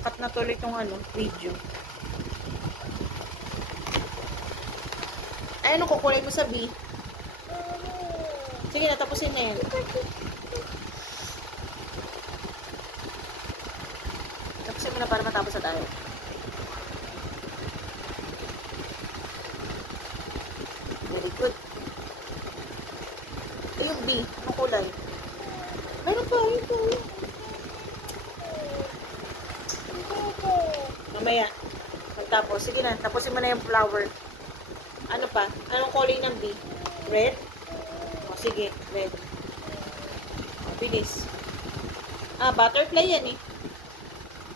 nakat na tuloy itong video. Ay, ano kukulay mo sa B? Sige na, tapusin na yan. Tapusin mo na para matapos na tayo. Very good. Ito yung B. Anong kulay? Meron pa. Ito. Mamaya. Pagtapos. Sige na. Tapusin mo na yung flower. Ano pa? Anong kulay ng B? Red? O, sige. Red. O, bilis. Butterfly yan eh.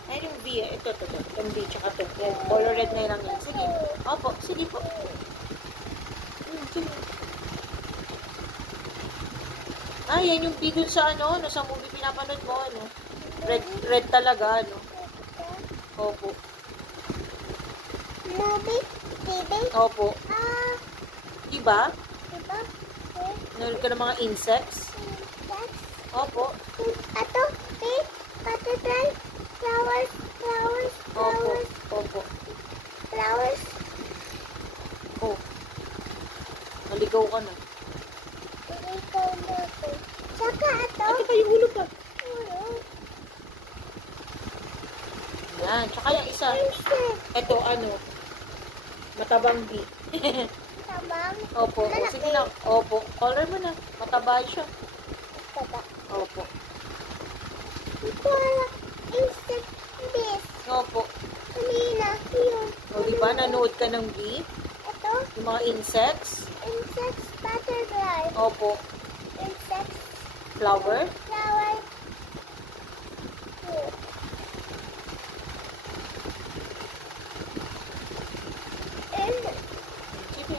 Ayun yung B. Ito. Yung B tsaka ito. Yan. Color red na lang yan. Sige. Opo. Sige po. Sige. Yan yung B dun sa sa movie pinapanood mo, Red talaga, Opo. Movie? TV? Opo. Diba? Diba? Nanood ka ng mga insects? Insects? Opo. Ato? Butterfly? Flowers? Opo. Flowers? Oh. Naligaw ka na. Ikaw na ito. Saka ato? Ito pa yung ulo pa. Ulo. Yan. Tsaka yung isa. Insect. Ito, matabang B. Tabang? Opo. O, sige na. Opo. Color mo na. Mataba siya. Taba. Opo. Ito insect beast. Opo. Kanina. Yun. O, diba? Nanood ka ng B? Ito? Yung mga insects? Insects butterfly. Opo. Insects Flower? flower. Yun. Sige.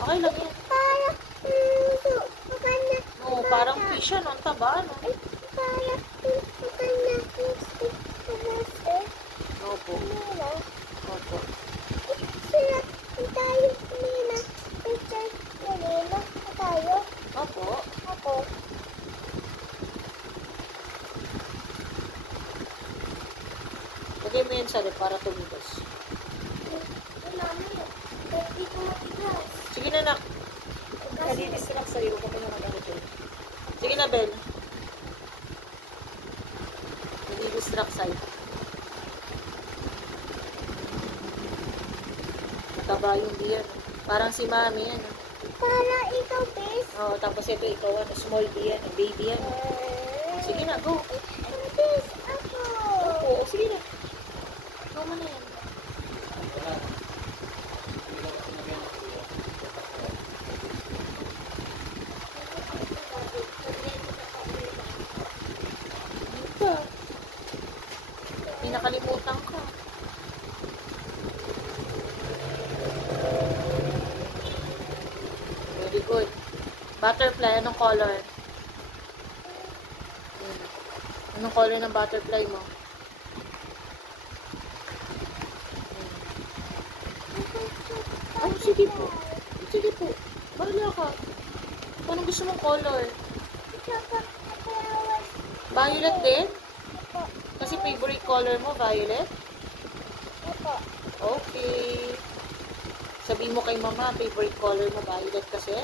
Okay lang yan. Parang maganda. Oo, parang fish yan. Ang taba, Parang maganda. Opo. Kanina. Opo. Sila tayo kanina. Picture kanina. Tayo. Opo. Ako. Lagay mo yan sa rep para tumigas. Hindi ko matigas. Sige na, nak. Kalinis-rak sa'yo. Huwag ka na mag-ano. Sige na, Bel. Kalinis-rak sa'yo. Mataba yung diyan. Parang si mami yan. Para ikaw, bes. Oo, tapos ito ikaw, small D yan. Baby yan. Sige na, go. Bes, ako. Oo, sige na. Go mo na yan. Ito. May nakalimutan ka. Very good. Butterfly, anong color? Anong color ng butterfly mo? Ay, sige po. Sige po. Bahala ka. Anong gusto mong color? Violet din? Kasi favorite color mo, violet? Okay. Sabihin mo kay mama, favorite color mo, violet kasi,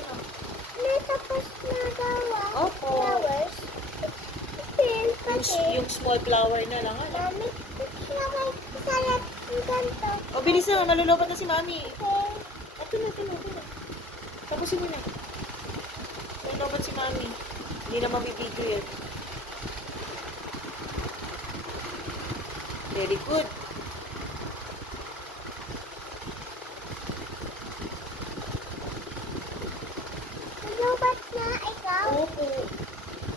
May tapos na gawa. Opo. Flowers. Pin, pati. Yung small flower na lang, Mami, nakay sarap yung ganito. O, bilis na, malulobot na si mami. Okay. Ito na. Tapusin mo na. Malulobot si mami. Hindi na mabibigyo yan. Very good. Lubat na ikaw. Opo.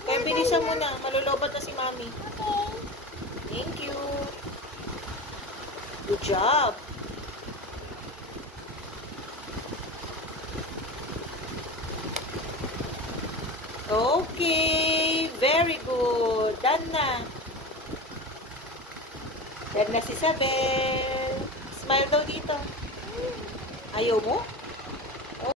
Kaya bilisan mo na. Malulobot na si mami. Okay. Thank you. Good job. Okay. Very good. Done na. Done na si Isabel. Smile daw dito. Ayaw mo?